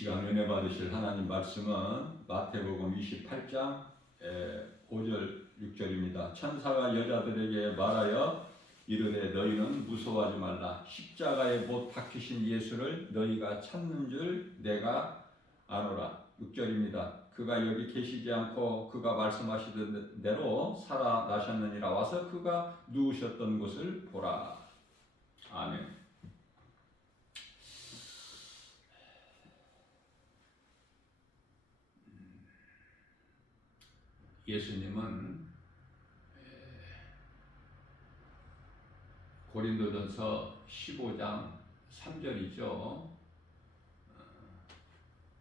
시간 은혜 받으실 하나님 말씀은 마태복음 28장 5절 6절입니다. 천사가 여자들에게 말하여 이르되 너희는 무서워하지 말라. 십자가에 못 박히신 예수를 너희가 찾는 줄 내가 아노라. 6절입니다. 그가 여기 계시지 않고 그가 말씀하시던 대로 살아나셨느니라. 와서 그가 누우셨던 곳을 보라. 아멘. 예수님은 고린도전서 15장 3절이죠.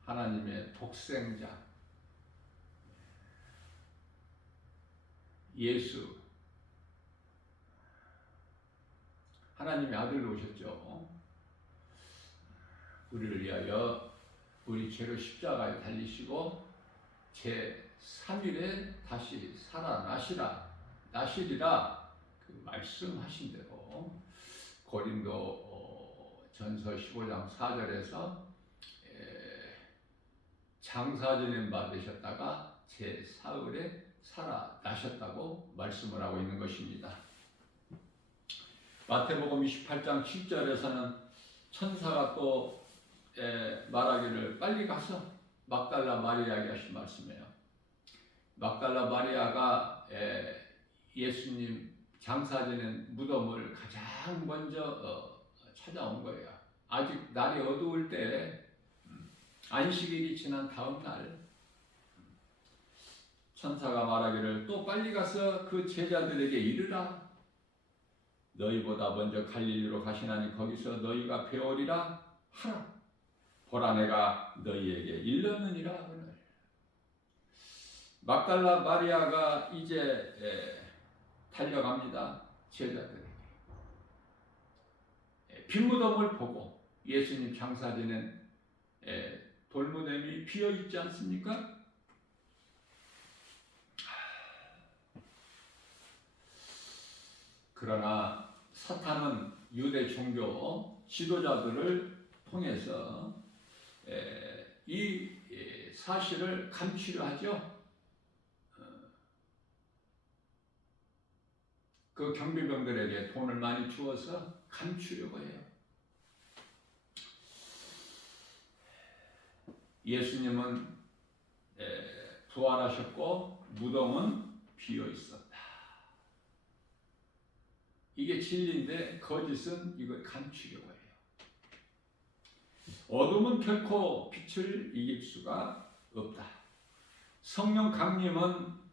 하나님의 독생자 예수, 하나님의 아들로 오셨죠. 우리를 위하여 우리 죄로 십자가에 달리시고 제3일에 다시 나시리라 그 말씀하신 대로 고린도 전서 15장 4절에서 장사지낸 바 되셨다가 제4일에 살아나셨다고 말씀을 하고 있는 것입니다. 마태복음 28장 7절에서는 천사가 또 말하기를 빨리 가서 막달라 마리아에게 하신 말씀이에요. 막달라 마리아가 예수님 장사지낸 무덤을 가장 먼저 찾아온 거예요. 아직 날이 어두울 때 안식일이 지난 다음 날 천사가 말하기를 또 빨리 가서 그 제자들에게 이르라. 너희보다 먼저 갈릴리로 가시나니 거기서 너희가 배우리라 하라. 보라 내가 너희에게 일렀느니라. 오늘 막달라 마리아가 이제 달려갑니다. 제자들에게 빈무덤을 보고 예수님 장사지낸 돌무덤이 비어있지 않습니까? 그러나 사탄은 유대 종교 지도자들을 통해서 이 사실을 감추려 하죠. 그 경비병들에게 돈을 많이 주어서 감추려고 해요. 예수님은 부활하셨고 무덤은 비어 있었다. 이게 진리인데 거짓은 이걸 감추려고 해요. 어둠은 결코 빛을 이길 수가 없다. 성령 강림은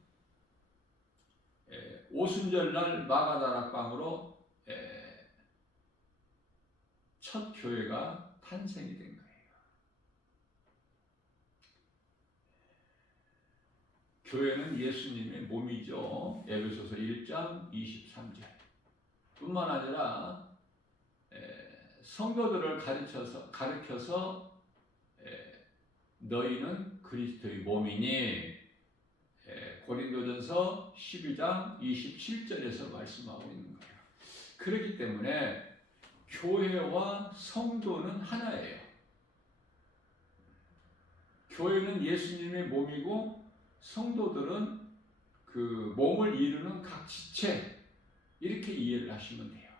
오순절날 마가다락방으로 첫 교회가 탄생이 된 거예요. 교회는 예수님의 몸이죠. 에베소서 1장 23절. 뿐만 아니라 성도들을 가르쳐서 너희는 그리스도의 몸이니 고린도전서 12장 27절에서 말씀하고 있는 거예요. 그렇기 때문에 교회와 성도는 하나예요. 교회는 예수님의 몸이고 성도들은 그 몸을 이루는 각 지체, 이렇게 이해를 하시면 돼요.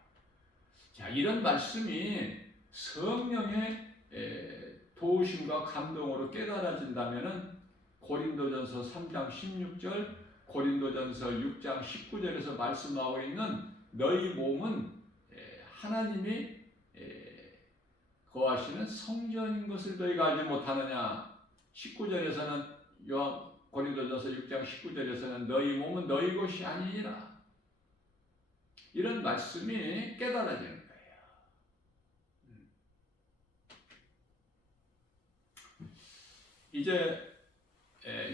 자, 이런 말씀이 성령의 도우심과 감동으로 깨달아진다면은 고린도전서 3장 16절, 고린도전서 6장 19절에서 말씀하고 있는 너희 몸은 하나님이 거하시는 성전인 것을 너희가 알지 못하느냐. 19절에서는 고린도전서 6장 19절에서는 너희 몸은 너희 것이 아니니라. 이런 말씀이 깨달아지는 거예요. 이제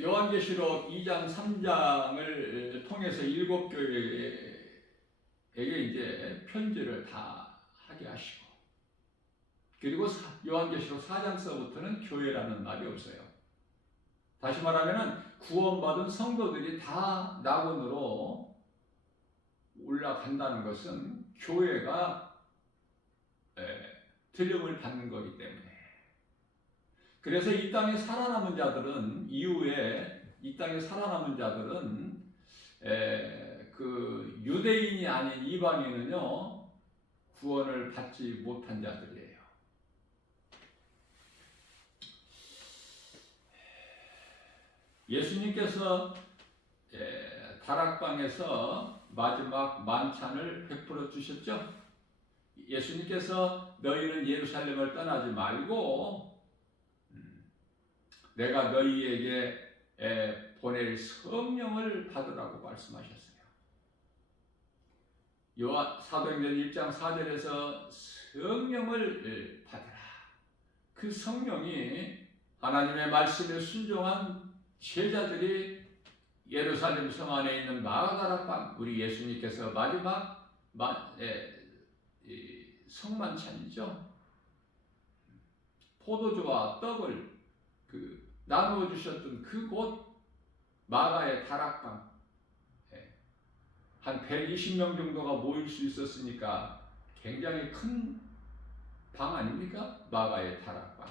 요한계시록 2장 3장을 통해서 7교회에게 이제 편지를 다 하게 하시고, 그리고 요한계시록 4장서부터는 교회라는 말이 없어요. 다시 말하면 구원받은 성도들이 다 낙원으로 올라간다는 것은 교회가 들림을 받는 거기 때문에 그래서 이 땅에 살아남은 자들은 이후에 이 땅에 살아남은 자들은 그 유대인이 아닌 이방인은요 구원을 받지 못한 자들이에요. 예수님께서 다락방에서 마지막 만찬을 베풀어 주셨죠. 예수님께서 너희는 예루살렘을 떠나지 말고 내가 너희에게 보낼 성령을 받으라고 말씀하셨어요. 사도행전 1장 4절에서 성령을 받으라. 그 성령이 하나님의 말씀에 순종한 제자들이 예루살렘 성 안에 있는 마가다락방, 우리 예수님께서 마지막 성만찬이죠. 포도주와 떡을 나누어 주셨던 그곳 마가의 다락방, 한 120명 정도가 모일 수 있었으니까 굉장히 큰 방 아닙니까? 마가의 다락방.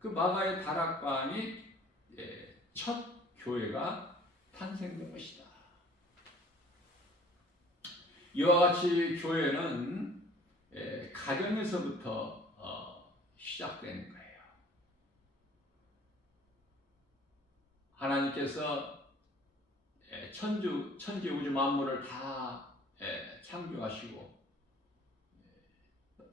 그 마가의 다락방이 첫 교회가 탄생된 것이다. 이와 같이 교회는 가정에서부터 시작되는 거예요. 하나님께서 천지 우주 만물을 다 창조하시고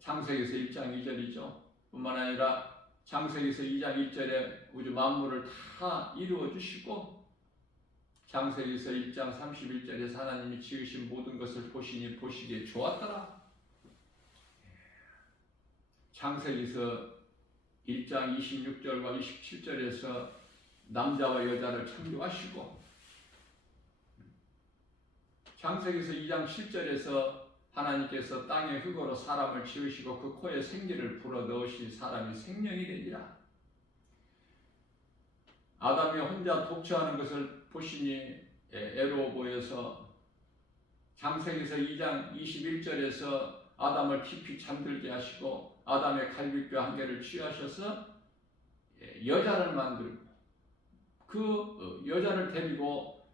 창세기서 1장 2절이죠. 뿐만 아니라 창세기서 2장 1절에 우주 만물을 다 이루어 주시고 창세기서 1장 31절에 하나님이 지으신 모든 것을 보시니 보시기에 좋았더라. 창세기서 1장 26절과 27절에서 남자와 여자를 창조하시고 창세기서 2장 7절에서 하나님께서 땅의 흙으로 사람을 지으시고 그 코에 생기를 불어넣으신 사람이 생명이 되니라. 아담이 혼자 독처하는 것을 보시니 애로워 보여서 창세기서 2장 21절에서 아담을 깊이 잠들게 하시고 아담의 갈비뼈 한 개를 취하셔서 여자를 만들고 그 여자를 데리고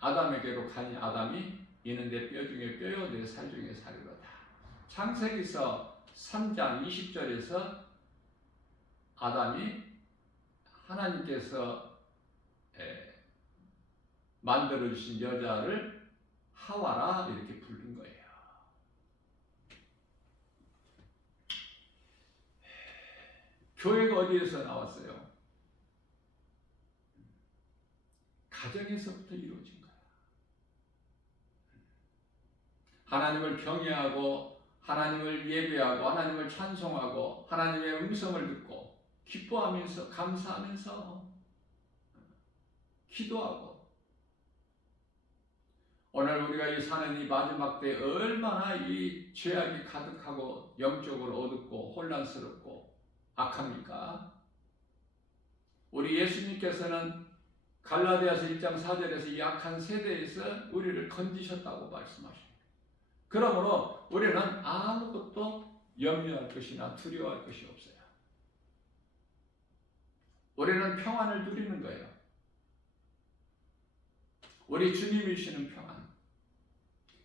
아담에게로 가니 아담이 이는 내 뼈 중에 뼈요 내 살 중에 살이로다. 창세기서 3장 20절에서 아담이 하나님께서 만들어주신 여자를 하와라 이렇게 부른 거예요. 교회가 어디에서 나왔어요? 가정에서부터 이루어진 거야. 하나님을 경외하고 하나님을 예배하고 하나님을 찬송하고 하나님의 음성을 듣고 기뻐하면서 감사하면서 기도하고 오늘 우리가 이 사는 이 마지막 때 얼마나 이 죄악이 가득하고 영적으로 어둡고 혼란스럽고 악합니까? 우리 예수님께서는 갈라디아서 1장 4절에서 이 악한 세대에서 우리를 건지셨다고 말씀하십니다. 그러므로 우리는 아무것도 염려할 것이나 두려워할 것이 없어요. 우리는 평안을 누리는 거예요. 우리 주님이 주시는 평안.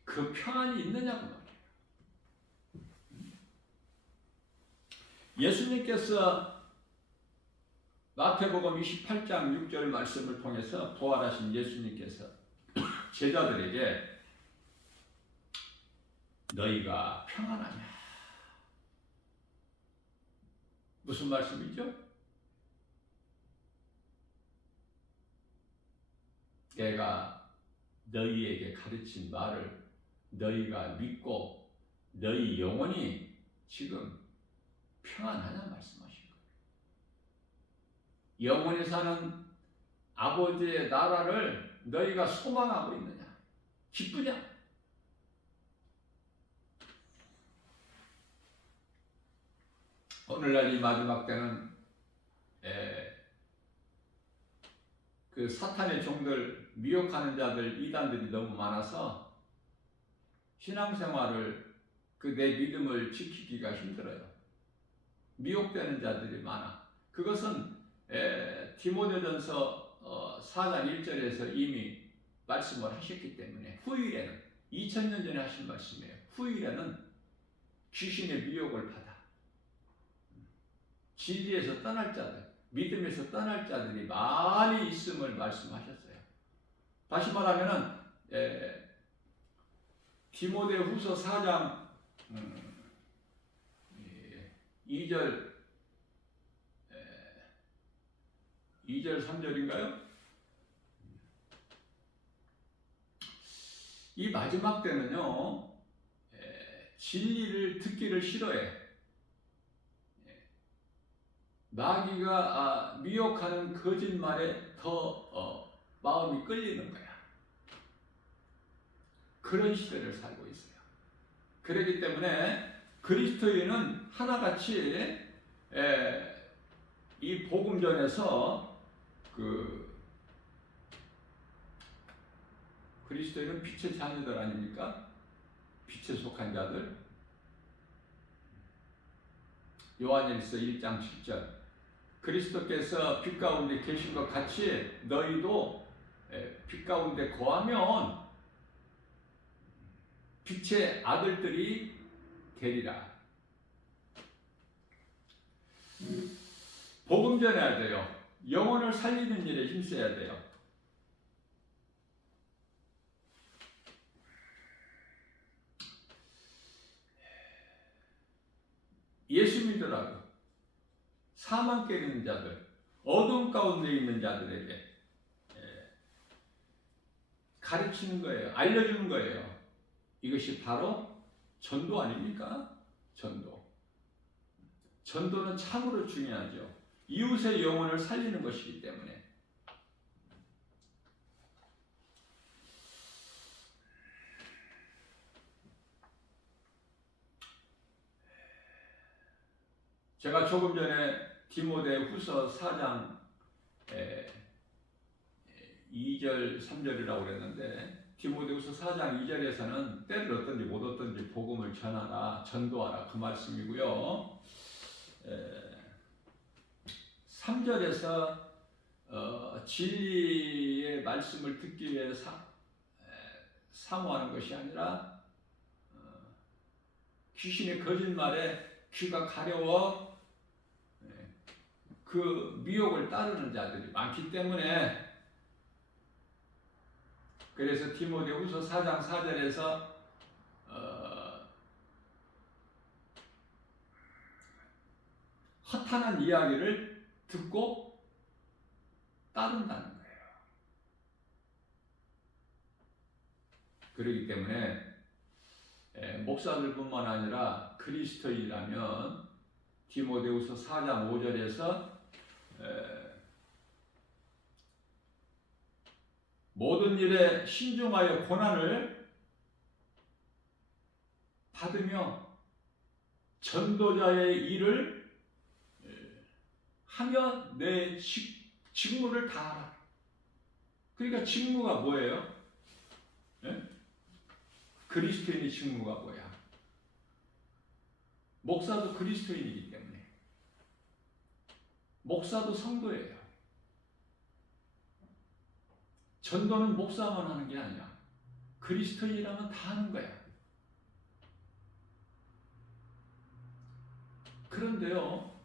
그 평안이 있느냐고 말이에요. 예수님께서 마태복음 28장 6절 말씀을 통해서 부활하신 예수님께서 제자들에게 너희가 평안하냐? 무슨 말씀이죠? 내가 너희에게 가르친 말을 너희가 믿고 너희 영혼이 지금 평안하냐 말씀하신 거예요. 영원히 사는 아버지의 나라를 너희가 소망하고 있느냐? 기쁘냐? 오늘날 이 마지막 때는 그 사탄의 종들, 미혹하는 자들, 이단들이 너무 많아서 신앙생활을 내 믿음을 지키기가 힘들어요. 미혹되는 자들이 많아. 그것은 디모데전서 4장 1절에서 이미 말씀을 하셨기 때문에 후일에는 2000년 전에 하신 말씀이에요. 후일에는 귀신의 미혹을 받아 진리에서 떠날 자들, 믿음에서 떠날 자들이 많이 있음을 말씀하셨어요. 다시 말하면은 디모데후서 4장 2절 3절인가요? 이 마지막 때는요, 진리를 듣기를 싫어해. 마귀가 미혹하는 거짓말에 더 마음이 끌리는 거야. 그런 시대를 살고 있어요. 그렇기 때문에 그리스도인은 하나같이 이 복음전에서 그리스도인은 빛의 자녀들 아닙니까? 빛에 속한 자들. 요한일서 1장 7절. 그리스도께서 빛 가운데 계신 것 같이 너희도 빛 가운데 거하면 빛의 아들들이 되리라. 복음 전해야 돼요. 영혼을 살리는 일에 힘써야 돼요. 예수 믿으라고 사망 깨는 자들, 어둠 가운데 있는 자들에게 가르치는 거예요. 알려주는 거예요. 이것이 바로 전도 아닙니까? 전도. 전도는 참으로 중요하죠. 이웃의 영혼을 살리는 것이기 때문에. 제가 조금 전에 디모데후서 4장 2절, 3절이라고 그랬는데 디모데후서 4장 2절에서는 때를 얻든지 못 얻든지 복음을 전하라, 전도하라 그 말씀이고요. 3절에서 진리의 말씀을 듣기 위해 사모하는 것이 아니라 귀신의 거짓말에 귀가 가려워 그 미혹을 따르는 자들이 많기 때문에 그래서 디모데후서 4장 4절에서 허탄한 이야기를 듣고 따른다는 거예요. 그렇기 때문에 목사들뿐만 아니라 그리스도인이라면 디모데후서 4장 5절에서 모든 일에 신중하여 고난을 받으며 전도자의 일을 하며 내 직무를 다하라. 그러니까 직무가 뭐예요? 그리스도인의 직무가 뭐야? 목사도 그리스도인이기 때문에 목사도 성도예요. 전도는 목사만 하는 게 아니야. 그리스도인이라면 다 하는 거야. 그런데요,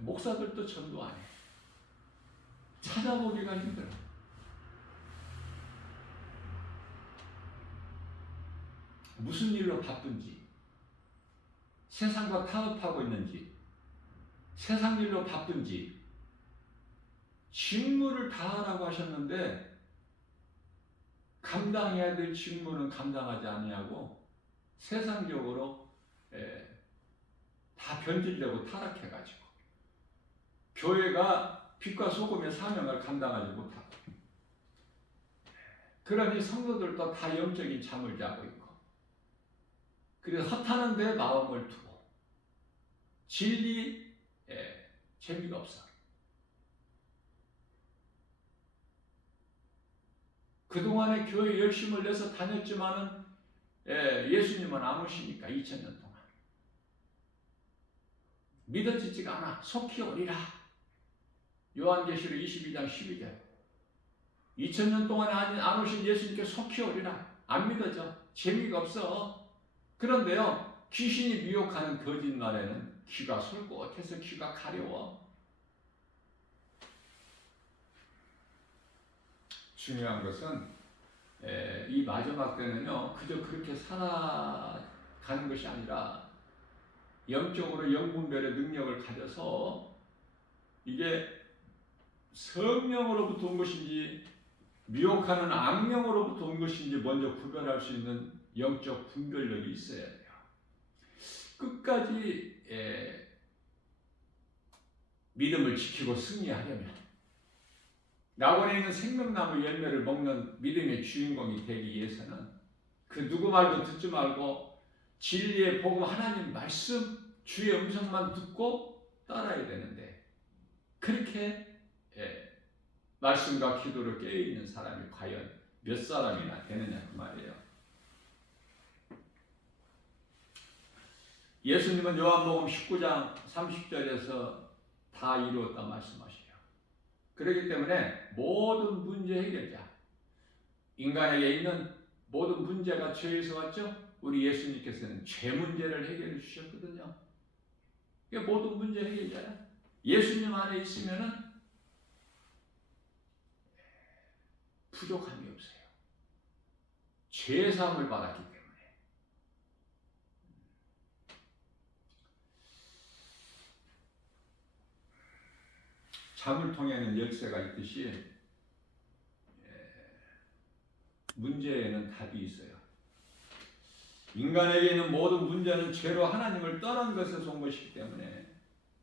목사들도 전도 안 해. 찾아보기가 힘들어. 무슨 일로 바쁜지, 세상과 타협하고 있는지, 세상 일로 바쁜지, 직무를 다하라고 하셨는데 감당해야 될 직무는 감당하지 아니하고 세상적으로 다 변질되고 타락해가지고 교회가 빛과 소금의 사명을 감당하지 못하고 그러니 성도들도 다 영적인 잠을 자고 있고 그래서 허탄한 데 마음을 두고 진리에 재미가 없어. 그동안에 교회 열심을 내서 다녔지만은 예수님은 안 오시니까 2000년 동안 믿어지지가 않아. 속히 오리라. 요한계시록 22장 12절. 2000년 동안 안 오신 예수님께 속히 오리라. 안 믿어져. 재미가 없어. 그런데요, 귀신이 미혹하는 거짓말에는 귀가 솔깃해서 귀가 가려워. 중요한 것은 이 마지막 때는요, 그저 그렇게 살아가는 것이 아니라 영적으로 영분별의 능력을 가져서 이게 성령으로부터 온 것인지 미혹하는 악령으로부터 온 것인지 먼저 구별할 수 있는 영적 분별력이 있어야 돼요. 끝까지 믿음을 지키고 승리하려면 낙원에 있는 생명나무 열매를 먹는 믿음의 주인공이 되기 위해서는 그 누구 말도 듣지 말고 진리의 복음 하나님 말씀 주의 음성만 듣고 따라야 되는데 그렇게 말씀과 기도로 깨어있는 사람이 과연 몇 사람이나 되느냐 그 말이에요. 예수님은 요한복음 19장 30절에서 다 이루었다 말씀하셔요. 그렇기 때문에 모든 문제 해결자, 인간에게 있는 모든 문제가 죄에서 왔죠. 우리 예수님께서는 죄 문제를 해결해 주셨거든요. 이게 모든 문제 해결자야. 예수님 안에 있으면은 부족함이 없어요. 죄 사함을 받았기 때문에. 자물통에는 열쇠가 있듯이 문제에는 답이 있어요. 인간에게 있는 모든 문제는 죄로 하나님을 떠난 것에서 온 것이기 때문에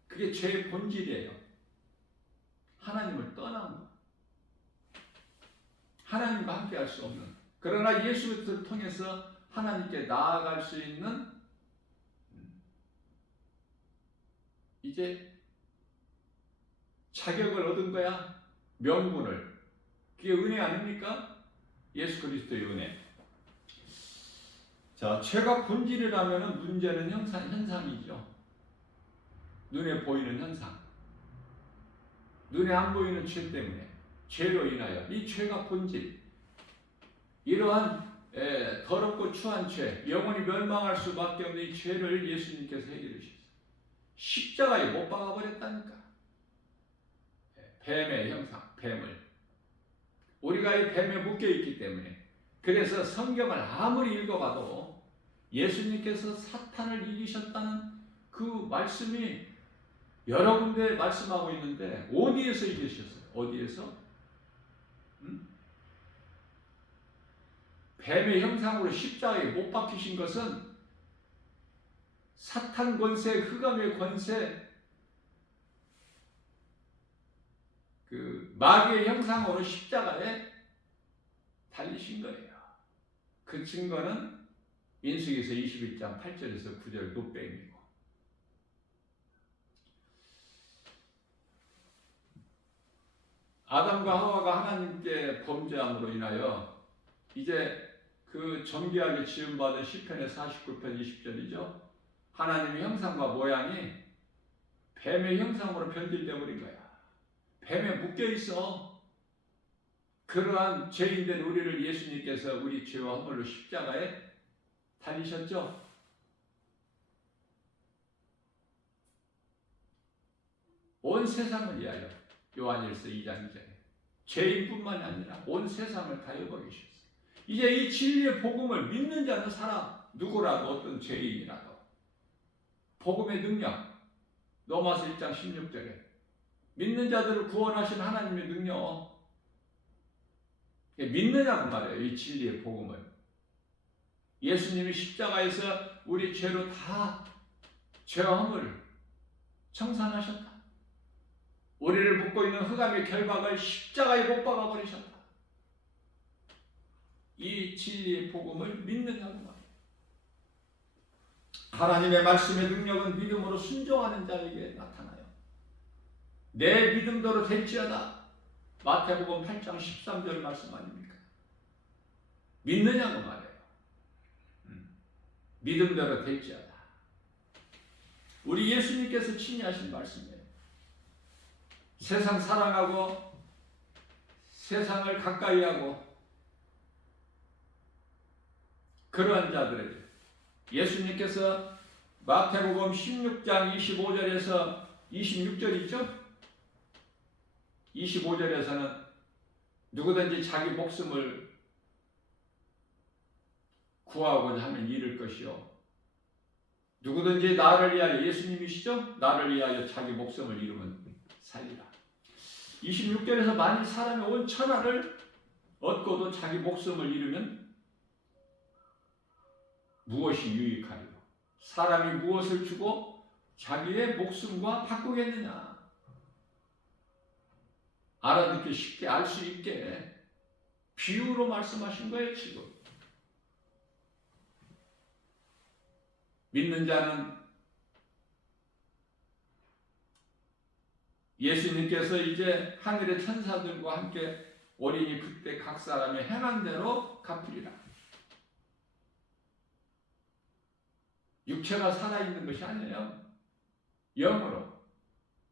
그게 죄의 본질이에요. 하나님을 떠난 것. 하나님과 함께 할 수 없는. 그러나 예수를 통해서 하나님께 나아갈 수 있는 이제 자격을 얻은 거야. 명분을. 그게 은혜 아닙니까? 예수 그리스도의 은혜. 자, 죄가 본질이라면 문제는 현상이죠. 눈에 보이는 현상. 눈에 안 보이는 죄 때문에. 죄로 인하여. 이 죄가 본질. 이러한 더럽고 추한 죄, 영원히 멸망할 수밖에 없는 이 죄를 예수님께서 해결해 주셨어요. 십자가에 못 박아버렸다니까. 뱀의 형상, 뱀을. 우리가 이 뱀에 묶여있기 때문에 그래서 성경을 아무리 읽어봐도 예수님께서 사탄을 이기셨다는 그 말씀이 여러 군데 말씀하고 있는데 어디에서 이기셨어요? 어디에서? 뱀의 형상으로 십자가에 못 박히신 것은 사탄 권세, 흑암의 권세, 그 마귀의 형상으로 십자가에 달리신 거예요. 그 증거는 민수기서 21장 8절에서 9절 노뱀이고, 아담과 하와가 하나님께 범죄함으로 인하여 이제 그 정결하게 지음받은 시편의 49편 20절이죠. 하나님의 형상과 모양이 뱀의 형상으로 변질되어 버린 거야. 뱀에 묶여있어. 그러한 죄인된 우리를 예수님께서 우리 죄와 허물로 십자가에 달리셨죠. 온 세상을 위하여. 요한일서 2장 2절에 죄인뿐만이 아니라 온 세상을 다 여겨주셨어요. 이제 이 진리의 복음을 믿는 자는 살아. 누구라도 어떤 죄인이라도 복음의 능력, 로마서 1장 16절에 믿는 자들을 구원하신 하나님의 능력, 믿느냐고 말이에요. 이 진리의 복음을. 예수님이 십자가에서 우리 죄로 다 죄와 허물을 청산하셨다. 우리를 묶고 있는 흑암의 결박을 십자가에 못 박아버리셨다. 이 진리의 복음을 믿느냐고 말이에요. 하나님의 말씀의 능력은 믿음으로 순종하는 자에게 나타나요. 내 믿음대로 될지어다. 마태복음 8장 13절 말씀 아닙니까? 믿느냐고 말이에요. 믿음대로 될지어다. 우리 예수님께서 친히 하신 말씀이에요. 세상 사랑하고 세상을 가까이 하고 그러한 자들에게 예수님께서 마태복음 16장 25절에서 26절이죠. 25절에서는 누구든지 자기 목숨을 구하고자 하면 잃을 것이요. 누구든지 나를 위하여, 예수님이시죠? 나를 위하여 자기 목숨을 잃으면 살리라. 26절에서 만일 사람이 온 천하를 얻고도 자기 목숨을 잃으면 무엇이 유익하리요? 사람이 무엇을 주고 자기의 목숨과 바꾸겠느냐? 알아듣기 쉽게 알 수 있게 비유로 말씀하신 거예요. 지금 믿는 자는 예수님께서 이제 하늘의 천사들과 함께 오리니 그때 각 사람의 행한 대로 갚으리라. 육체가 살아있는 것이 아니에요. 영으로.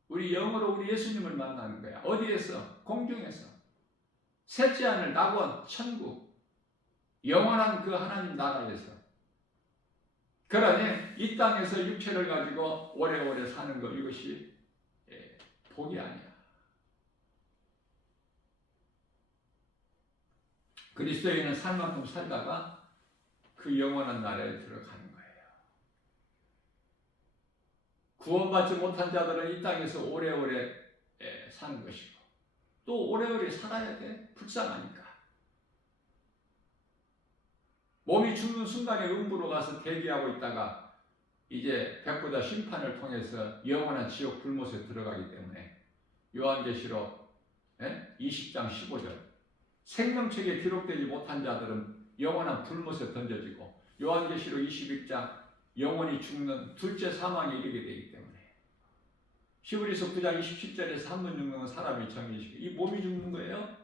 우리 영으로 우리 예수님을 만나는 거야. 어디에서? 공중에서. 셋째 하늘, 낙원, 천국. 영원한 그 하나님 나라에서. 그러니 이 땅에서 육체를 가지고 오래오래 사는 것, 이것이 복이 아니야. 그리스도인은 살 만큼 살다가 그 영원한 나라에 들어가는 거예요. 구원받지 못한 자들은 이 땅에서 오래오래 사는 것이고 또 오래오래 살아야 돼. 불쌍하니까. 몸이 죽는 순간에 음부로 가서 대기하고 있다가 이제 백보다 심판을 통해서 영원한 지옥 불못에 들어가기 때문에 요한계시록 20장 15절 생명책에 기록되지 못한 자들은 영원한 불못에 던져지고 요한계시록 21장 영원히 죽는 둘째 사망에 이르게 되기 때문에 히브리서 9장 27절에서 한 번 죽는 사람이 정해지고 이 몸이 죽는 거예요.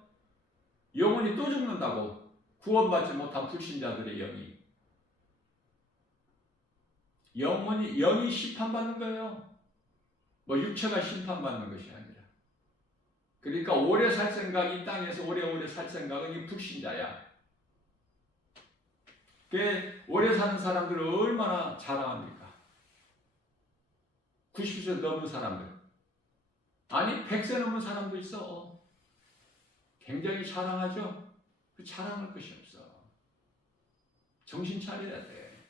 영원히 또 죽는다고. 구원받지 못한 불신자들의 영이 심판받는 거예요. 뭐 육체가 심판받는 것이 아니라. 그러니까 오래 살 생각, 이 땅에서 오래오래 살 생각은 이 불신자야. 그 오래 사는 사람들은 얼마나 자랑합니까? 90세 넘은 사람들. 아니 100세 넘은 사람도 있어. 굉장히 자랑하죠? 그 자랑할 것이 없어. 정신 차려야 돼.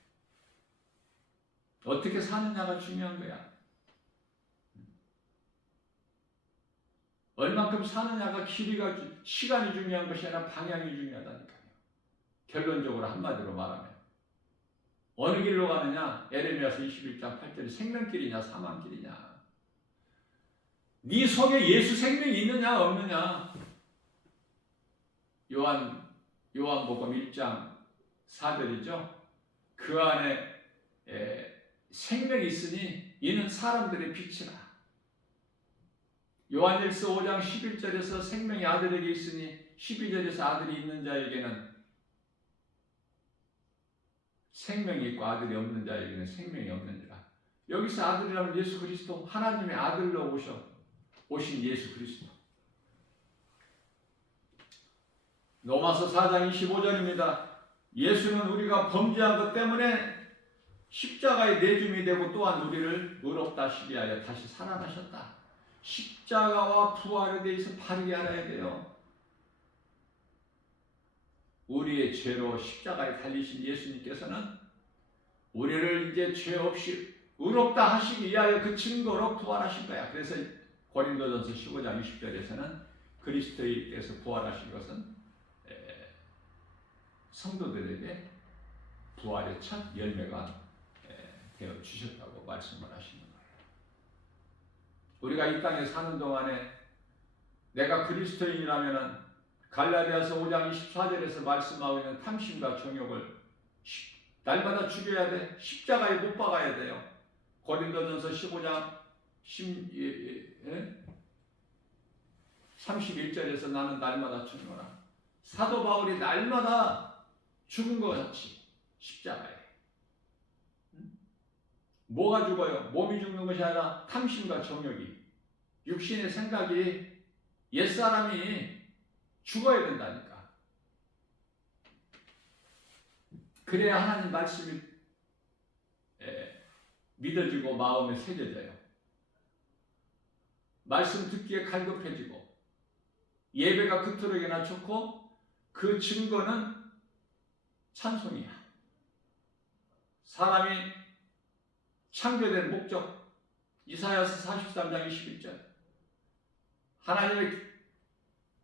어떻게 사느냐가 중요한 거야. 얼만큼 사느냐가 길이가, 시간이 중요한 것이 아니라 방향이 중요하다니까요. 결론적으로 한마디로 말하면 어느 길로 가느냐? 에레미야서 21장 8절이 생명길이냐 사망길이냐. 네 속에 예수 생명이 있느냐 없느냐. 요한복음 1장 4절이죠. 그 안에 생명이 있으니 이는 사람들의 빛이라. 요한일서 5장 11절에서 생명이 아들에게 있으니 12절에서 아들이 있는 자에게는 생명이 있고 아들이 없는 자에게는 생명이 없느니라. 여기서 아들이라면 예수 그리스도, 하나님의 아들로 오신 예수 그리스도. 로마서 4장 25절입니다. 예수는 우리가 범죄한 것 때문에 십자가의 내줌이 되고 또한 우리를 의롭다 하시기 위하여 다시 살아나셨다. 십자가와 부활에 대해서 바르게 알아야 돼요. 우리의 죄로 십자가에 달리신 예수님께서는 우리를 이제 죄 없이 의롭다 하시기 위하여 그 증거로 부활하신 거야. 그래서 고린도전서 15장 20절에서는 그리스도께서 부활하신 것은 성도들에게 부활의 첫 열매가 되어 주셨다고 말씀을 하시는 거예요. 우리가 이 땅에 사는 동안에 내가 그리스도인이라면은 갈라디아서 5장 24절에서 말씀하고 있는 탐심과 정욕을 날마다 죽여야 돼. 십자가에 못 박아야 돼요. 고린도전서 15장 31절에서 나는 날마다 죽노라. 사도 바울이 날마다 죽은 것 같이 십자가에. 뭐가 죽어요? 몸이 죽는 것이 아니라 탐심과 정욕이. 육신의 생각이 옛사람이 죽어야 된다니까. 그래야 하나님 말씀이 믿어지고 마음에 새겨져요. 말씀 듣기에 갈급해지고 예배가 그토록이나 좋고 그 증거는 찬송이야. 사람이 창조된 목적 이사야서 43장 21절 하나님의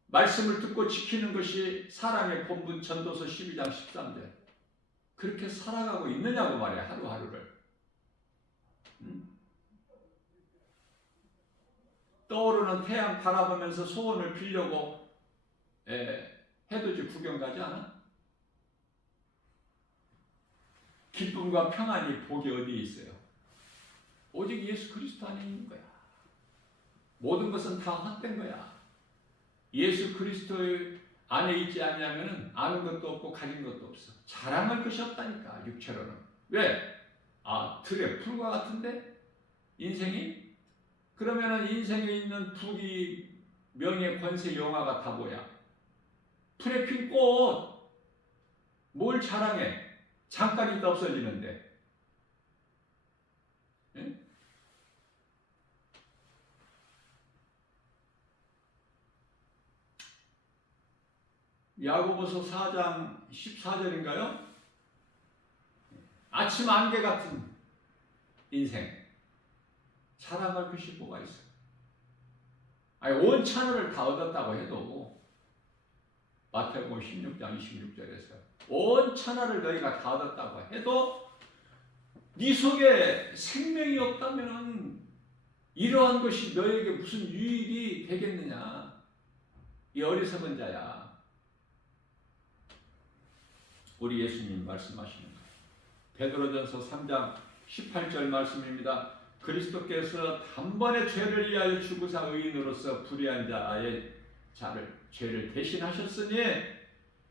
말씀을 듣고 지키는 것이 사람의 본분 전도서 12장 13절 그렇게 살아가고 있느냐고 말이야. 하루하루를. 떠오르는 태양 바라보면서 소원을 빌려고 해돋이 구경 가지 않아? 기쁨과 평안이 복이 어디에 있어요? 오직 예수 그리스도 안에 있는 거야. 모든 것은 다 헛된 거야. 예수 그리스도 안에 있지 않냐면 아는 것도 없고 가진 것도 없어. 자랑할 것이 없다니까. 육체로는. 왜? 틀에 풀과 같은데? 인생이? 그러면은 인생에 있는 부귀, 명예, 권세, 영화가 다 뭐야? 풀에 핀 꽃. 뭘 자랑해? 잠깐 있다 없어지는데. 예? 야고보서 4장 14절인가요? 아침 안개 같은 인생. 자랑할 것이 뭐가 있어? 온 찬을 다 얻었다고 해도 마태복음 16장 26절에서 온 천하를 너희가 다 얻었다고 해도 네 속에 생명이 없다면 이러한 것이 너에게 무슨 유익이 되겠느냐? 이 어리석은 자야. 우리 예수님 말씀하시는 거예요. 베드로전서 3장 18절 말씀입니다. 그리스도께서 단번에 죄를 위하여 죽으사 의인으로서 불의한 자의 죄를 대신하셨으니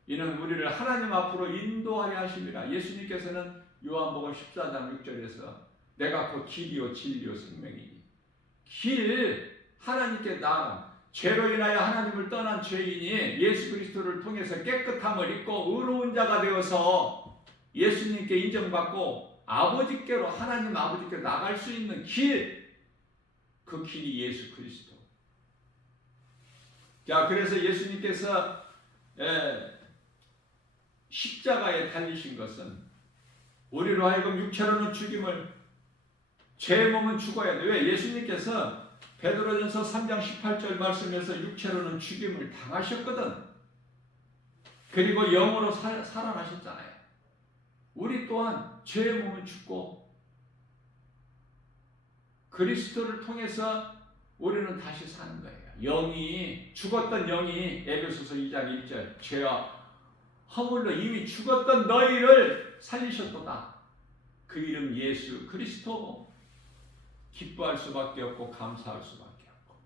이는 우리를 하나님 앞으로 인도하려 하심이라. 예수님께서는 요한복음 14장 6절에서 내가 그 길이요 진리요 생명이니 길 하나님께 나아간 죄로 인하여 하나님을 떠난 죄인이 예수 그리스도를 통해서 깨끗함을 입고 의로운 자가 되어서 예수님께 인정받고 아버지께로 하나님 아버지께 나갈 수 있는 길, 그 길이 예수 그리스도. 자, 그래서 예수님께서 십자가에 달리신 것은 우리로 하여금 육체로는 죽임을, 죄의 몸은 죽어야 돼. 왜? 예수님께서 베드로전서 3장 18절 말씀에서 육체로는 죽임을 당하셨거든. 그리고 영으로 살아나셨잖아요. 우리 또한 죄의 몸은 죽고 그리스도를 통해서 우리는 다시 사는 거예요. 영이, 죽었던 영이 에베소서 2장 1절 죄와 허물로 이미 죽었던 너희를 살리셨도다. 그 이름 예수 그리스도. 기뻐할 수밖에 없고 감사할 수밖에 없고.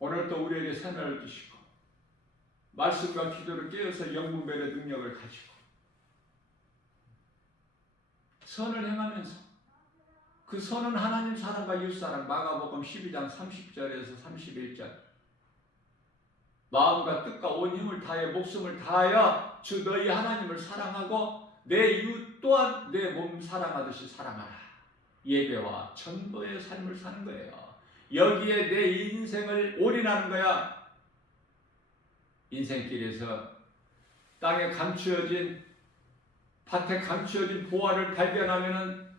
오늘도 우리에게 새날을 주시고 말씀과 기도를 깨어서 영분별의 능력을 가지고 선을 행하면서 그 선은 하나님 사랑과 이웃사랑. 마가복음 12장 30절에서 31절 마음과 뜻과 온 힘을 다해 목숨을 다하여 주 너희 하나님을 사랑하고 내 이웃 또한 내 몸 사랑하듯이 사랑하라. 예배와 전도의 삶을 사는 거예요. 여기에 내 인생을 올인하는 거야. 인생길에서 땅에 감추어진, 밭에 감추어진 보화를 발견하면은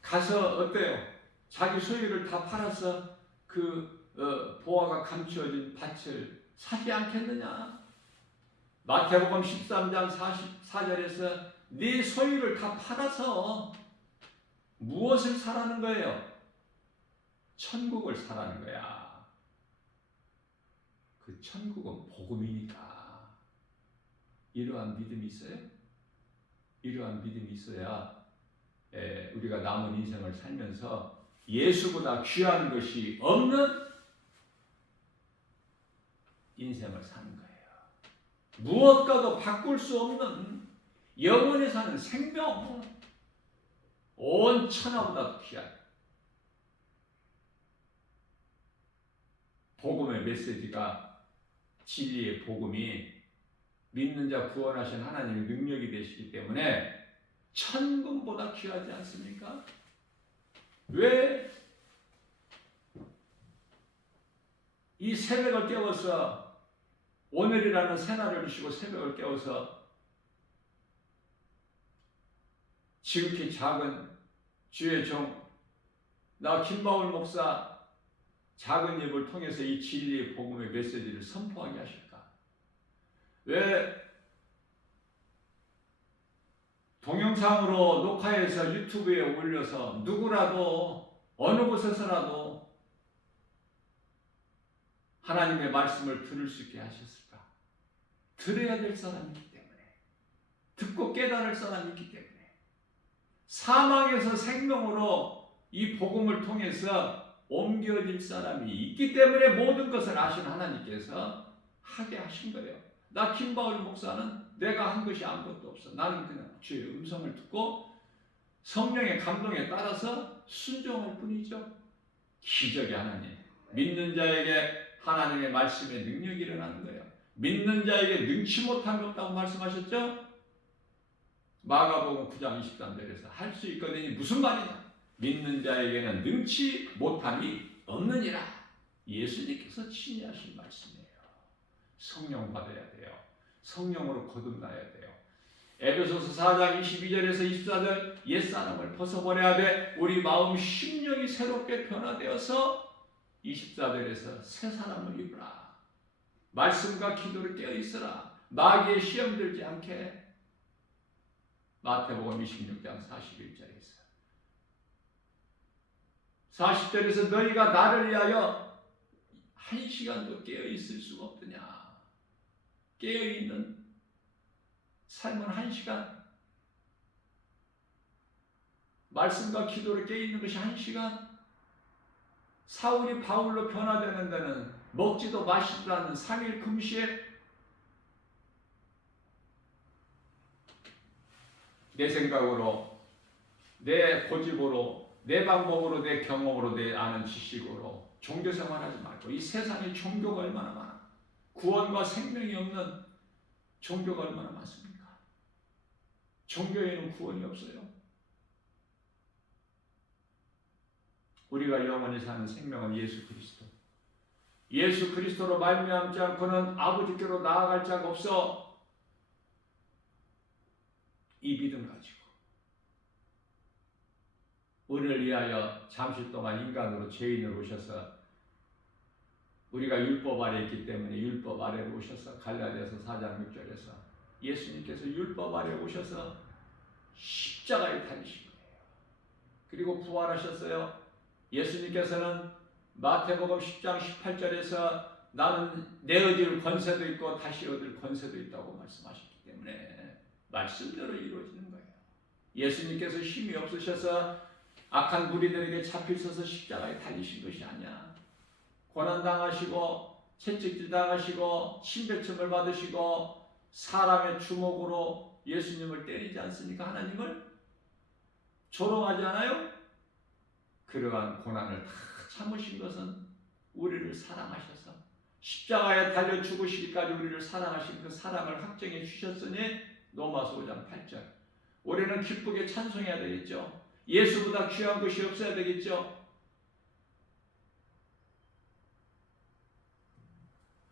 가서 어때요? 자기 소유를 다 팔아서 그 보화가 감추어진 밭을 사지 않겠느냐? 마태복음 13장 44절에서 네 소유를 다 팔아서 무엇을 사라는 거예요? 천국을 사라는 거야. 그 천국은 복음이니까. 이러한 믿음이 있어요? 이러한 믿음이 있어야 우리가 남은 인생을 살면서 예수보다 귀한 것이 없는 인생을 사는 거예요. 무엇과도 바꿀 수 없는 영원히 사는 생명. 온 천하보다도 귀한 복음의 메시지가, 진리의 복음이 믿는 자 구원하신 하나님의 능력이 되시기 때문에 천금보다 귀하지 않습니까? 왜 이 새벽을 깨워서, 오늘이라는 새날을 주시고 새벽을 깨워서 지극히 작은 주의 종, 나 김바울 목사 작은 입을 통해서 이 진리의 복음의 메시지를 선포하게 하실까? 왜 동영상으로 녹화해서 유튜브에 올려서 누구라도 어느 곳에서라도 하나님의 말씀을 들을 수 있게 하셨을까? 들어야 될 사람이 있기 때문에, 듣고 깨달을 사람이 있기 때문에, 사망에서 생명으로 이 복음을 통해서 옮겨질 사람이 있기 때문에 모든 것을 아신 하나님께서 하게 하신 거예요. 나 김바울 목사는 내가 한 것이 아무것도 없어. 나는 그냥 주의 음성을 듣고 성령의 감동에 따라서 순종할 뿐이죠. 기적의 하나님, 믿는 자에게 하나님의 말씀의 능력이 일어나는 거예요. 믿는 자에게 능치 못한 것 없다고 말씀하셨죠? 마가복음 9장 23절에서 할 수 있거든요. 무슨 말이냐? 믿는 자에게는 능치 못함이 없느니라. 예수님께서 친히 하신 말씀이에요. 성령 받아야 돼요. 성령으로 거듭나야 돼요. 에베소서 4장 22절에서 24절, 옛사람을 벗어버려야 돼. 우리 마음 심령이 새롭게 변화되어서 24절에서 새 사람을 입으라. 말씀과 기도를 깨어있으라. 마귀의 시험 들지 않게. 마태복음 26장 41절에서 40절에서 너희가 나를 위하여 한 시간도 깨어있을 수가 없더냐. 깨어있는 삶은 한 시간, 말씀과 기도를 깨어있는 것이 한 시간. 사울이 바울로 변화되는 데는 먹지도 마시지도 않는 3일 금시에 내 생각으로, 내 고집으로, 내 방법으로, 내 경험으로, 내 아는 지식으로 종교생활하지 말고, 이 세상에 종교가 얼마나 많아. 구원과 생명이 없는 종교가 얼마나 많습니까? 종교에는 구원이 없어요. 우리가 영원히 사는 생명은 예수 그리스도. 예수 그리스도로 말미암지 않고는 아버지께로 나아갈 자가 없어. 이 믿음 가지고 우리를 위하여 잠시 동안 인간으로 죄인으로 오셔서, 우리가 율법 아래 있기 때문에 율법 아래로 오셔서, 갈라디아서 4장 6절에서 예수님께서 율법 아래 오셔서 십자가에 달리신 거예요. 그리고 부활하셨어요. 예수님께서는 마태복음 10장 18절에서 나는 내어질 권세도 있고 다시 얻을 권세도 있다고 말씀하셨기 때문에 말씀대로 이루어지는 거예요. 예수님께서 힘이 없으셔서 악한 무리들에게 잡히셔서 십자가에 달리신 것이 아니야. 고난당하시고 채찍질 당하시고 침뱉음을 받으시고 사람의 주먹으로 예수님을 때리지 않습니까? 하나님을 조롱하지 않아요? 그러한 고난을 다 참으신 것은 우리를 사랑하셔서 십자가에 달려 죽으시기까지 우리를 사랑하신 그 사랑을 확정해 주셨으니 로마서 5장 8절. 우리는 기쁘게 찬송해야 되겠죠. 예수보다 귀한 것이 없어야 되겠죠.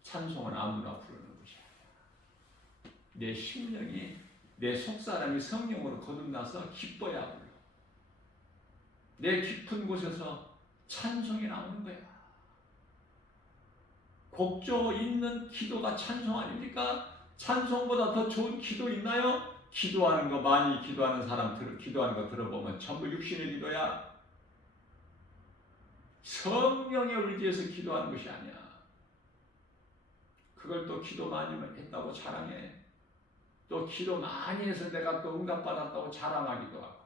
찬송은 아무나 부르는 것이 아니야. 내 심령이, 내 속사람이 성령으로 거듭나서 기뻐야 불러. 내 깊은 곳에서 찬송이 나오는 거야. 곡조 있는 기도가 찬송 아닙니까? 찬송보다 더 좋은 기도 있나요? 기도하는 거, 많이 기도하는 사람 기도하는 거 들어보면 전부 육신의 기도야. 성령에 의지해서 기도하는 것이 아니야. 그걸 또 기도 많이 했다고 자랑해. 또 기도 많이 해서 내가 또 응답받았다고 자랑하기도 하고.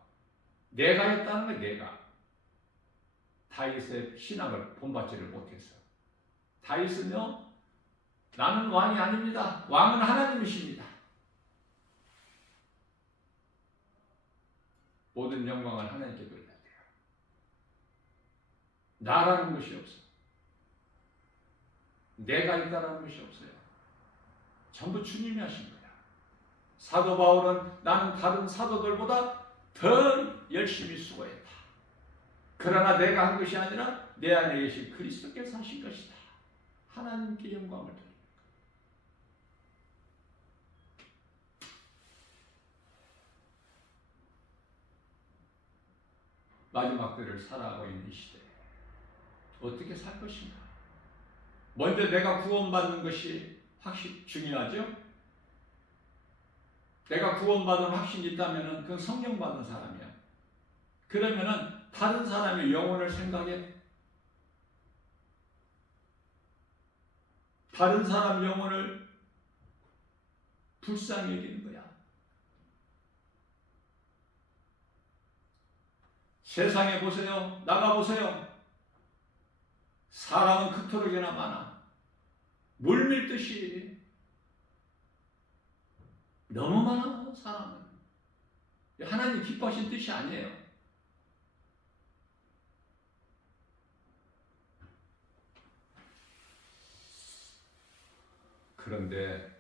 내가 했다는 건 내가. 다윗의 신앙을 본받지를 못했어. 다윗은요, 나는 왕이 아닙니다. 왕은 하나님이십니다. 모든 영광을 하나님께 돌려야 돼요. 나라는 것이 없어. 내가 있다라는 것이 없어요. 전부 주님이 하신 거야. 사도 바울은 나는 다른 사도들보다 더 열심히 수고했다. 그러나 내가 한 것이 아니라 내 안에 계신 그리스도께서 하신 것이다. 하나님께 영광을 돌립니다. 마지막 때를 살아가고 있는 이 시대에 어떻게 살 것인가? 먼저 내가 구원받는 것이 확실히 중요하죠? 내가 구원받은 확신이 있다면 그건 성령 받은 사람이야. 그러면은 다른 사람의 영혼을 생각해. 다른 사람 영혼을 불쌍히 여기는 거야. 세상에 보세요. 나가보세요. 사람은 그토록이나 많아. 물밀듯이 너무 많아. 사람은. 하나님 기뻐하신 뜻이 아니에요. 그런데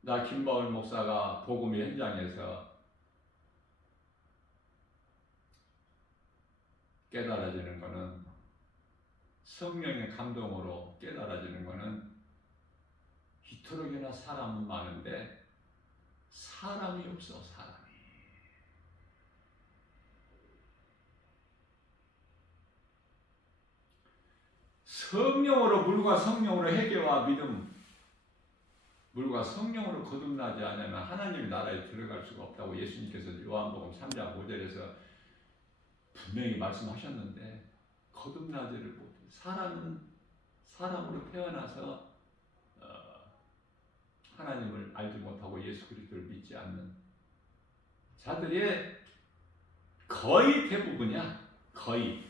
나 김바울 목사가 복음의 현장에서 깨달아지는 것은, 성령의 감동으로 깨달아지는 것은, 이토록이나 사람은 많은데 사람이 없어. 사람이. 성령으로, 물과 성령으로 회개와 믿음, 물과 성령으로 거듭나지 않으면 하나님의 나라에 들어갈 수가 없다고 예수님께서 요한복음 3장 5절에서 분명히 말씀하셨는데, 거듭나지를 못해. 사람은 사람으로 태어나서 하나님을 알지 못하고 예수 그리스도를 믿지 않는 자들이 거의 대부분이야. 거의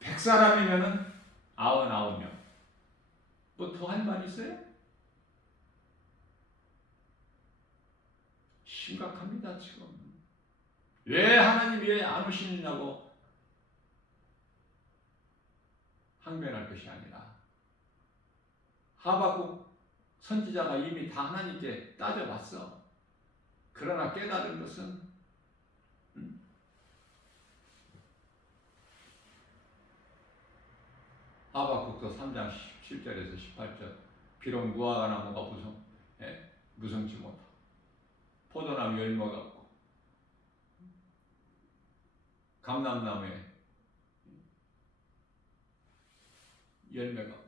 100사람이면은 99명. 뭐 더 할 말 있어요? 심각합니다. 지금 왜 하나님이 왜 안 오시느냐고 항변할 것이 아니라, 하박국 선지자가 이미 다 하나님께 따져봤어. 그러나 깨달은 것은 하박국서 3장 17절에서 18절, 비록 무화과 나무가 무성치 못하고 포도나무 열매가 없고 감람나무에 열매가 없고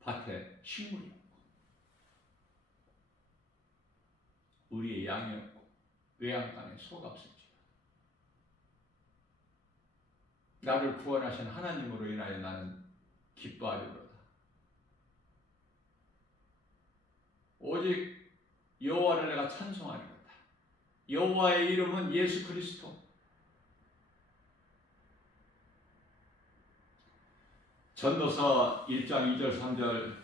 밭에 식물이 없고 우리의 양이 없고 외양간에 소가 없을지라. 나를 구원하신 하나님으로 인하여 나는 기뻐하리로다. 오직 여호와를 내가 찬송하리로다. 여호와의 이름은 예수 그리스도. 전도서 1장 2절 3절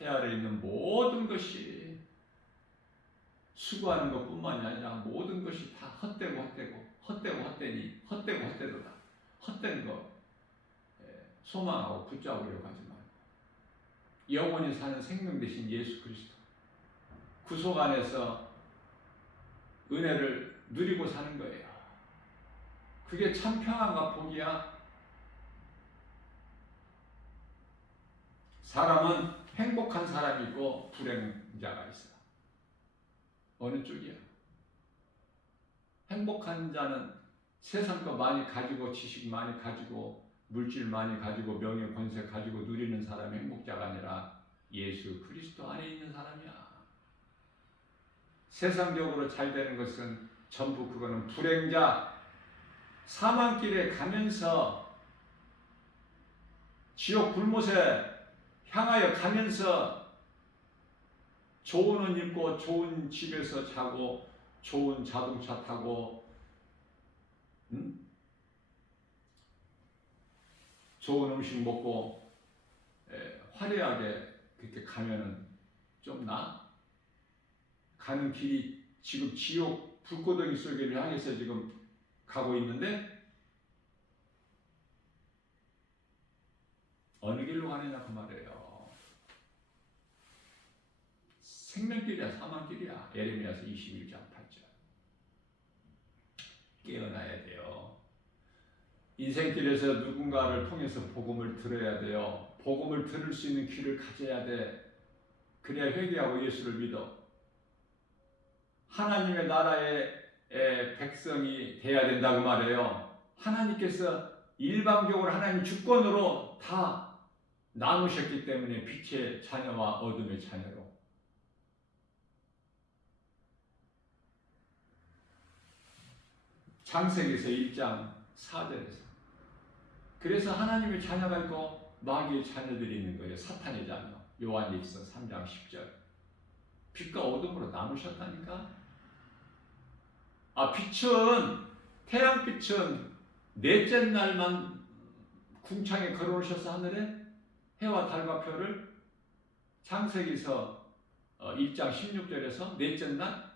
해 아래 있는 모든 것이, 수고하는 것뿐만이 아니라 모든 것이 다 헛되고 헛되니 헛되고 헛되도다. 헛된 거 소망하고 붙잡으려고 하지 말고 영원히 사는 생명 되신 예수 그리스도, 구속 안에서 은혜를 누리고 사는 거예요. 그게 참 평안과 복이야. 사람은 행복한 사람이 있고 불행자가 있어. 어느 쪽이야? 행복한 자는 세상 거 많이 가지고, 지식 많이 가지고, 물질 많이 가지고, 명예 권세 가지고 누리는 사람이 행복자가 아니라 예수 그리스도 안에 있는 사람이야. 세상적으로 잘 되는 것은 전부 그거는 불행자, 사망길에 가면서 지옥 불못에 향하여 가면서 좋은 옷 입고 좋은 집에서 자고 좋은 자동차 타고 좋은 음식 먹고 화려하게 그렇게 가면은 좀 나아? 가는 길이 지금 지옥 불고덩이 속을 향해서 지금 가고 있는데 어느 길로 가느냐 그 말이에요. 생명길이야 사망길이야. 예레미야서 21장 8절. 깨어나야 돼요. 인생길에서 누군가를 통해서 복음을 들어야 돼요. 복음을 들을 수 있는 귀를 가져야 돼. 그래야 회개하고 예수를 믿어. 하나님의 나라의 백성이 돼야 된다고 말해요. 하나님께서 일방적으로 하나님 주권으로 다 나누셨기 때문에 빛의 자녀와 어둠의 자녀로. 창세기에서 1장 4절에서 그래서 하나님의 자녀가 있고 마귀의 자녀들이 있는 거예요. 사탄의 자녀. 요한일서 3장 10절. 빛과 어둠으로 나누셨다니까. 빛은 태양빛은 넷째 날만 궁창에 걸어오셔서 하늘에 해와 달과 별을 창세기서 1장 16절에서 넷째 날.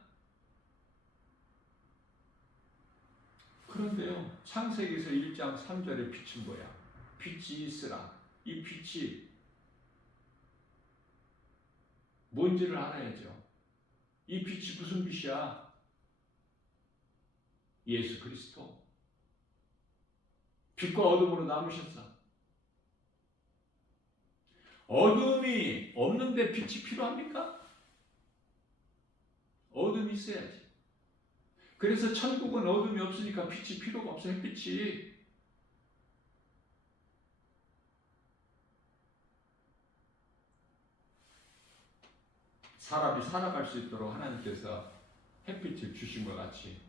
그런데요, 창세기서 1장 3절의 빛은 뭐야? 빛이 있으라. 이 빛이 뭔지를 알아야죠. 이 빛이 무슨 빛이야? 예수 그리스도. 빛과 어둠으로 나누셨어. 어둠이 없는데 빛이 필요합니까? 어둠이 있어야지. 그래서 천국은 어둠이 없으니까 빛이 필요가 없어. 햇빛이. 사람이 살아갈 수 있도록 하나님께서 햇빛을 주신 것 같이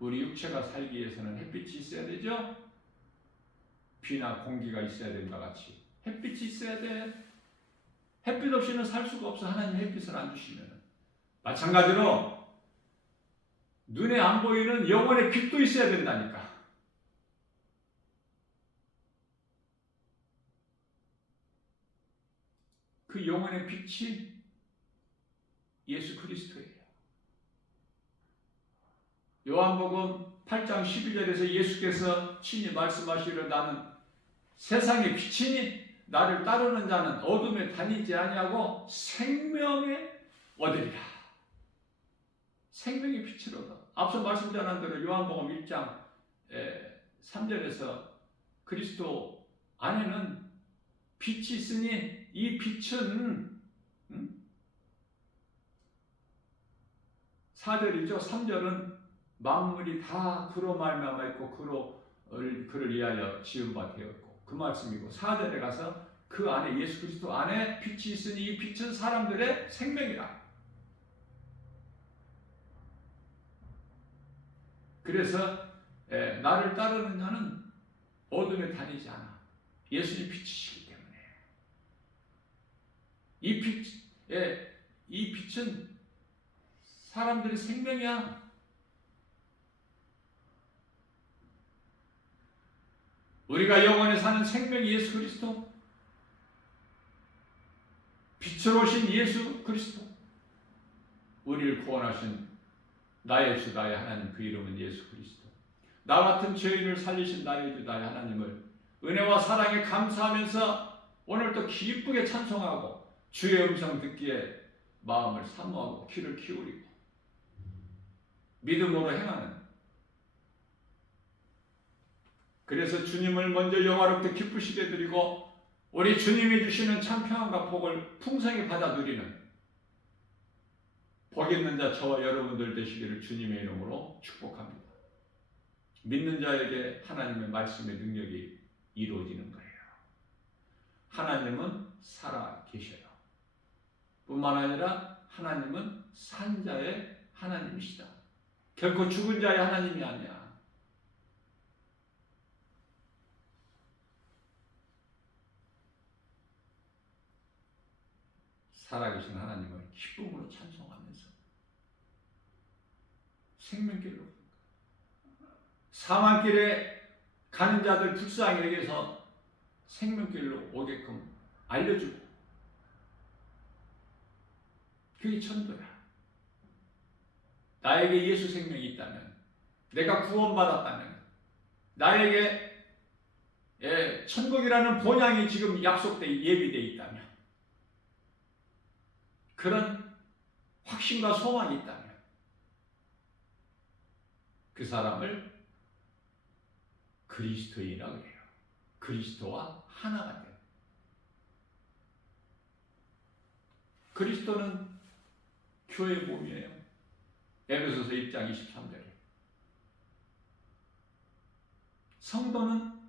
우리 육체가 살기 위해서는 햇빛이 있어야 되죠? 비나 공기가 있어야 된다 같이 햇빛이 있어야 돼. 햇빛 없이는 살 수가 없어. 하나님 햇빛을 안 주시면. 마찬가지로 눈에 안 보이는 영혼의 빛도 있어야 된다니까. 그 영혼의 빛이 예수 그리스도예요. 요한복음 8장 12절에서 예수께서 친히 말씀하시기를 나는 세상의 빛이니 나를 따르는 자는 어둠에 다니지 아니하고 생명에 얻으리라. 생명의 빛을 얻어. 앞서 말씀드린 대로 요한복음 1장 3절에서 그리스도 안에는 빛이 있으니 이 빛은 4절이죠. 3절은 만물이 다 그로 말미암아 있고 그를 위하여 지은 바 되었고 그 말씀이고 4절에 가서 그 안에 예수 그리스도 안에 빛이 있으니 이 빛은 사람들의 생명이라. 그래서 나를 따르는 자는 어둠에 다니지 않아. 예수님 빛이시기 때문에 이 빛은 사람들의 생명이야. 우리가 영원히 사는 생명이 예수 그리스도, 빛으로 오신 예수 그리스도, 우리를 구원하신 나의 주 나의 하나님, 그 이름은 예수 그리스도. 나 같은 죄인을 살리신 나의 주 나의 하나님을 은혜와 사랑에 감사하면서 오늘도 기쁘게 찬송하고 주의 음성 듣기에 마음을 사모하고 귀를 기울이고 믿음으로 행하는. 그래서 주님을 먼저 영화롭게 기쁘시게 드리고 우리 주님이 주시는 참 평안과 복을 풍성히 받아 누리는 복 있는 자 저와 여러분들 되시기를 주님의 이름으로 축복합니다. 믿는 자에게 하나님의 말씀의 능력이 이루어지는 거예요. 하나님은 살아 계셔요. 뿐만 아니라 하나님은 산 자의 하나님이시다. 결코 죽은 자의 하나님이 아니야. 살아계신 하나님을 기쁨으로 찬송하면서 생명길로 사망길에 가는 자들 불쌍히 여겨서 생명길로 오게끔 알려주고 그게 천도야. 나에게 예수 생명이 있다면, 내가 구원받았다면, 나에게 천국이라는 본향이 지금 약속돼 예비되어 있다면, 그런 확신과 소망이 있다면 그 사람을 그리스도인이라고 해요. 그리스도와 하나가 돼요. 그리스도는 교회의 몸이에요. 에베소서 1장 23절에. 성도는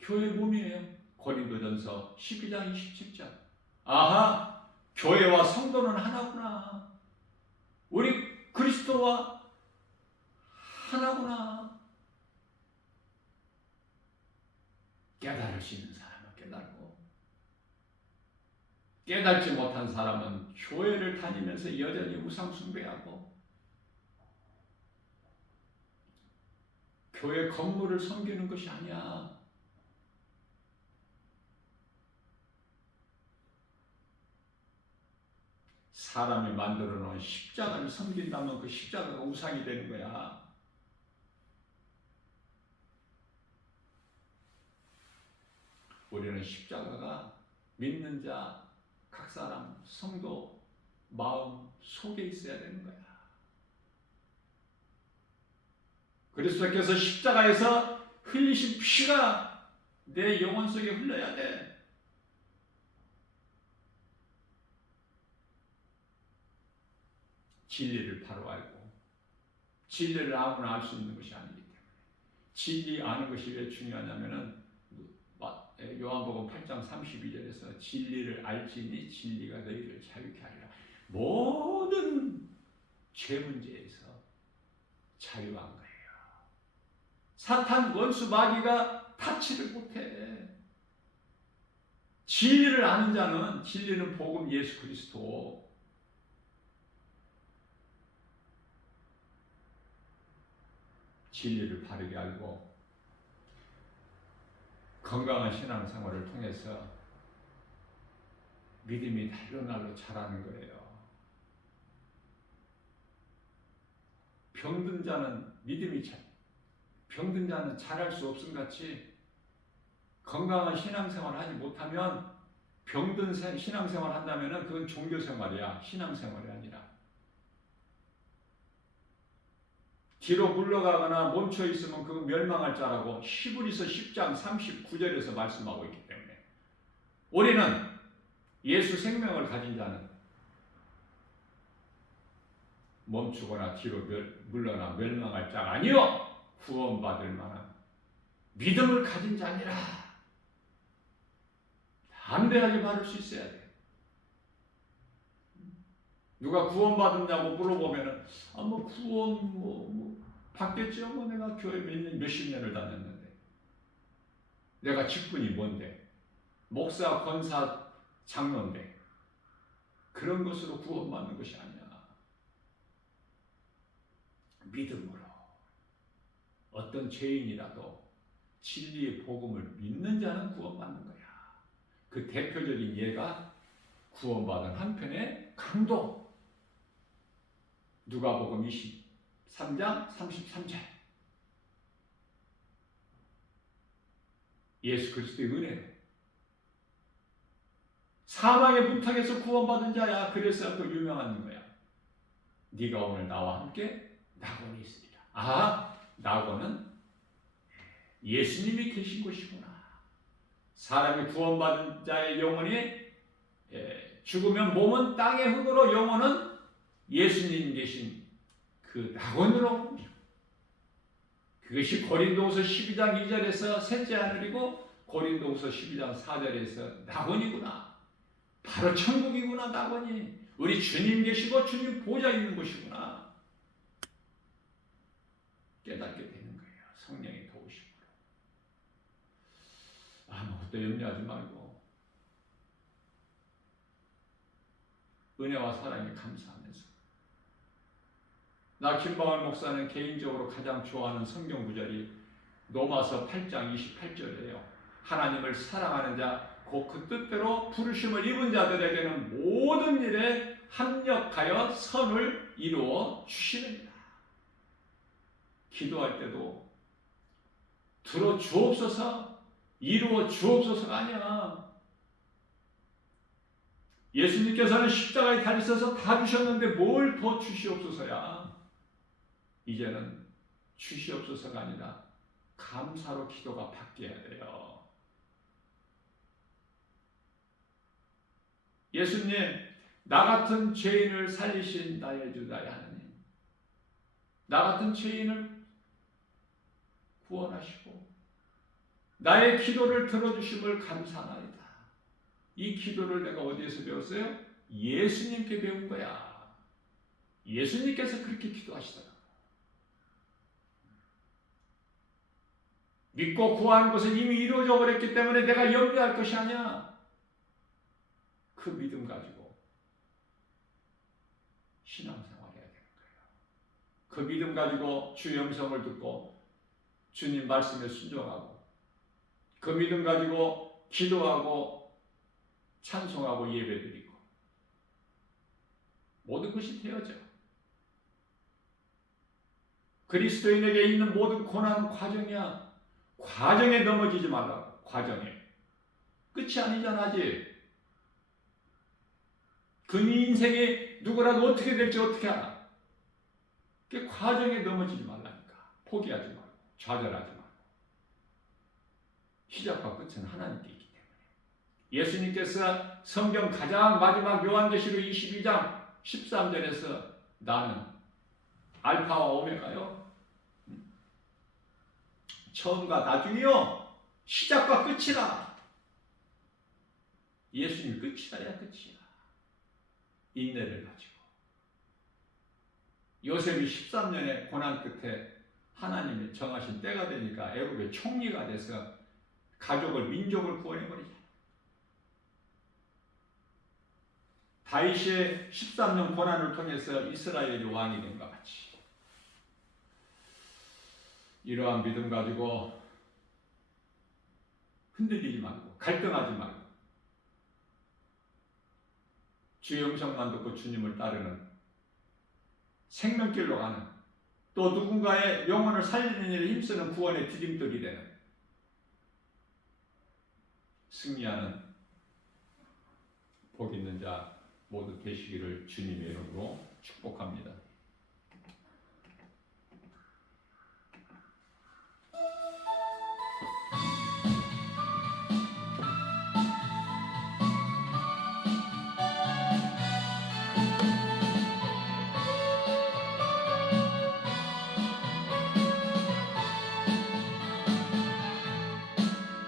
교회의 몸이에요. 고린도전서 12장 27절. 아하! 교회와 성도는 하나구나. 우리 그리스도와 하나구나. 깨달을 수 있는 사람은 깨달고, 깨달지 못한 사람은 교회를 다니면서 여전히 우상 숭배하고 교회 건물을 섬기는 것이 아니야. 사람이 만들어 놓은 십자가를 섬긴다면 그 십자가가 우상이 되는 거야. 우리는 십자가가 믿는 자, 각 사람, 성도, 마음 속에 있어야 되는 거야. 그리스도께서 십자가에서 흘리신 피가 내 영혼 속에 흘러야 돼. 진리를 바로 알고, 진리를 아무나 알 수 있는 것이 아니기 때문에. 진리 아는 것이 왜 중요하냐면은 요한복음 8장 32절에서 진리를 알지니 진리가 너희를 자유케 하리라. 모든 죄 문제에서 자유한 거예요. 사탄 원수 마귀가 타치를 못해. 진리를 아는 자는, 진리는 복음 예수 그리스도, 진리를 바르게 알고 건강한 신앙생활을 통해서 믿음이 날로 자라는 거예요. 병든 자는 병든 자는 잘할 수 없음 같이 건강한 신앙생활을 하지 못하면, 병든 신앙생활을 한다면 그건 종교생활이야. 신앙생활이 아니라. 뒤로 물러가거나 멈춰 있으면 그건 멸망할 자라고 히브리서 10장 39절에서 말씀하고 있기 때문에, 우리는 예수 생명을 가진 자는 멈추거나 뒤로 물러나 멸망할 자가 아니요 구원받을 만한 믿음을 가진 자니라. 담대하게 말할 수 있어야 돼. 누가 구원받았냐고 물어보면은 구원 받겠죠. 내가 교회 몇십 년을 다녔는데, 내가 직분이 뭔데, 목사, 권사, 장로인데, 그런 것으로 구원받는 것이 아니야. 믿음으로 어떤 죄인이라도 진리의 복음을 믿는 자는 구원받는 거야. 그 대표적인 예가 구원받은 한편의 강도. 누가복음 23장 33절. 예수 그리스도의 은혜로 사망의 부탁에서 구원받은 자야. 그래서 또 유명한 거야. 네가 오늘 나와 함께 낙원에 있으리라. 낙원은 예수님이 계신 곳이구나. 사람이 구원받은 자의 영혼이 죽으면 몸은 땅의 흙으로, 영혼은 예수님 계신 그 낙원으로. 그것이 고린도후서 12장 2절에서 셋째 하늘이고, 고린도후서 12장 4절에서 낙원이구나. 바로 천국이구나. 낙원이 우리 주님 계시고 주님 보좌 있는 곳이구나. 깨닫게 되는 거예요. 성령의 도우심으로. 아무것도 염려하지 말고 은혜와 사랑에 감사하면서, 나 김방환 목사는 개인적으로 가장 좋아하는 성경 구절이 로마서 8장 28절이에요. 하나님을 사랑하는 자, 곧 그 뜻대로 부르심을 입은 자들에게는 모든 일에 합력하여 선을 이루어 주시느니라. 기도할 때도 들어 주옵소서, 이루어 주옵소서가 아니야. 예수님께서는 십자가에 달리셔서 다 주셨는데 뭘 더 주시옵소서야. 이제는 주시옵소서가 아니라 감사로 기도가 바뀌어야 돼요. 예수님, 나 같은 죄인을 살리신 나의 주 나의 하나님, 나 같은 죄인을 구원하시고 나의 기도를 들어주심을 감사하나이다. 이 기도를 내가 어디에서 배웠어요? 예수님께 배운 거야. 예수님께서 그렇게 기도하시더라고. 믿고 구하는 것은 이미 이루어져 버렸기 때문에 내가 염려할 것이 아니야. 그 믿음 가지고 신앙생활 해야 되는 거예요. 그 믿음 가지고 주의 음성을 듣고 주님 말씀에 순종하고, 그 믿음 가지고 기도하고 찬송하고 예배드리고, 모든 것이 되어져. 그리스도인에게 있는 모든 고난은 과정이야. 과정에 넘어지지 말라고. 과정에. 끝이 아니잖아 아직. 그 인생이 누구라도 어떻게 될지 어떻게 알아. 그 과정에 넘어지지 말라니까. 포기하지 말고, 좌절하지 말고. 시작과 끝은 하나님께 있기 때문에. 예수님께서 성경 가장 마지막 요한계시록 22장 13절에서 나는 알파와 오메가요, 처음과 나중이요, 시작과 끝이라. 예수님 끝이라야 끝이야. 인내를 가지고. 요셉이 13년의 고난 끝에 하나님이 정하신 때가 되니까 애굽의 총리가 돼서 가족을, 민족을 구원해버리잖아. 다윗의 13년 고난을 통해서 이스라엘이 왕이 된 것 같이, 이러한 믿음 가지고 흔들리지 말고, 갈등하지 말고, 주의 음성만 듣고 주님을 따르는, 생명길로 가는, 또 누군가의 영혼을 살리는 일에 힘쓰는 구원의 디딤돌이 되는, 승리하는 복 있는 자 모두 되시기를 주님의 이름으로 축복합니다.